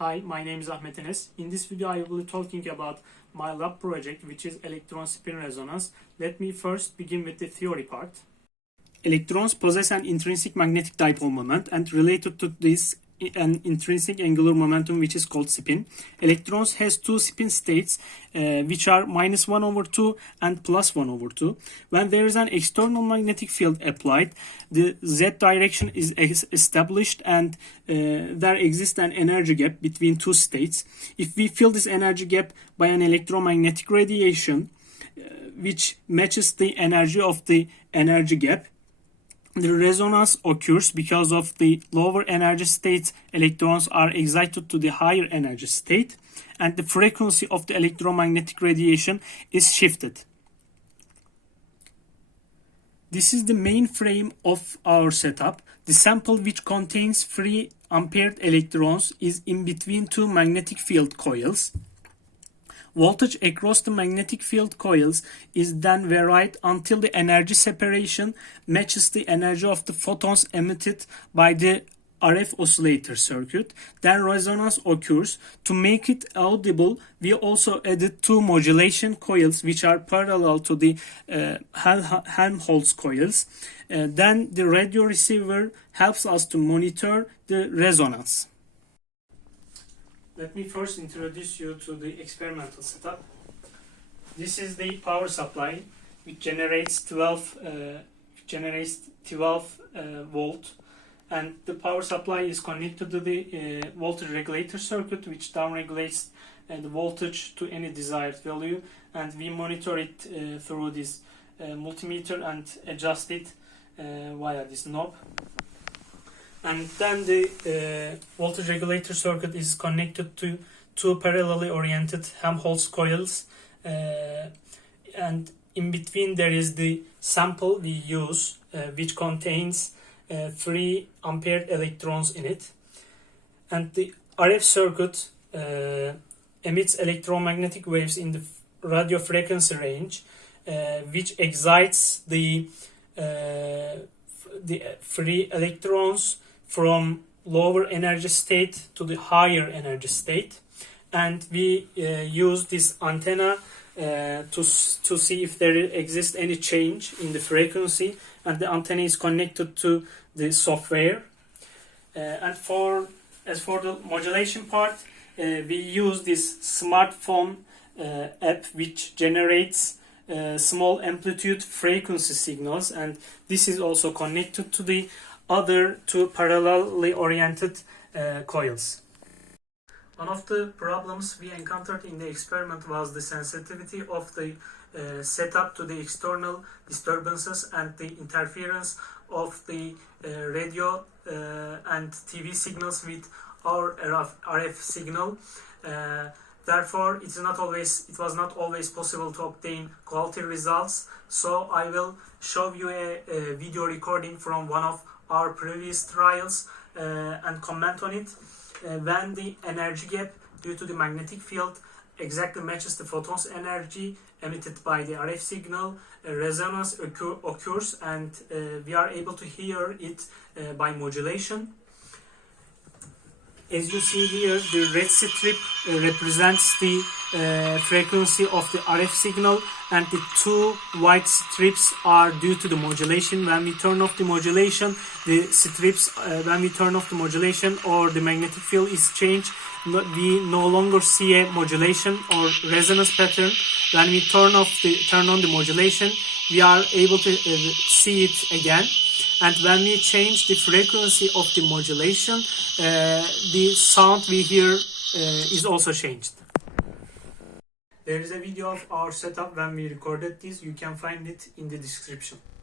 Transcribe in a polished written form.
Hi, my name is Ahmet Enes. In this video I will be talking about my lab project, which is electron spin resonance. Let me first begin with the theory part. Electrons possess an intrinsic magnetic dipole moment, and related to this an intrinsic angular momentum which is called spin. Electrons has two spin states which are -1/2 and +1/2. When there is an external magnetic field applied, the z direction is established and there exists an energy gap between two states. If we fill this energy gap by an electromagnetic radiation which matches the energy of the energy gap, the resonance occurs because of the lower energy states. Electrons are excited to the higher energy state, and the frequency of the electromagnetic radiation is shifted. This is the main frame of our setup. The sample, which contains free unpaired electrons, is in between two magnetic field coils. Voltage across the magnetic field coils is then varied until the energy separation matches the energy of the photons emitted by the RF oscillator circuit. Then resonance occurs. To make it audible, we also added two modulation coils which are parallel to the Helmholtz coils. Then the radio receiver helps us to monitor the resonance. Let me first introduce you to the experimental setup. This is the power supply, which generates 12 volt, and the power supply is connected to the voltage regulator circuit, which downregulates the voltage to any desired value, and we monitor it through this multimeter and adjust it via this knob. And then the voltage regulator circuit is connected to two parallelly oriented Helmholtz coils, and in between there is the sample we use, which contains 3 unpaired electrons in it. And the RF circuit emits electromagnetic waves in the radio frequency range, which excites the free electrons from lower energy state to the higher energy state. And we use this antenna to see if there exists any change in the frequency, and the antenna is connected to the software. And as for the modulation part, we use this smartphone app which generates small amplitude frequency signals, and this is also connected to the other two parallelly oriented coils. One of the problems we encountered in the experiment was the sensitivity of the setup to the external disturbances and the interference of the radio and TV signals with our RF signal. Therefore, it was not always possible to obtain quality results. So I will show you a video recording from one of our previous trials and comment on it. When the energy gap due to the magnetic field exactly matches the photon's energy emitted by the RF signal, resonance occurs, and we are able to hear it by modulation. As you see here, the red strip represents the frequency of the RF signal, and the two white strips are due to the modulation. When we turn off the modulation, or the magnetic field is changed, we no longer see a modulation or resonance pattern. When we turn on the modulation, we are able to see it again. And when we change the frequency of the modulation, the sound we hear is also changed. There is a video of our setup when we recorded this. You can find it in the description.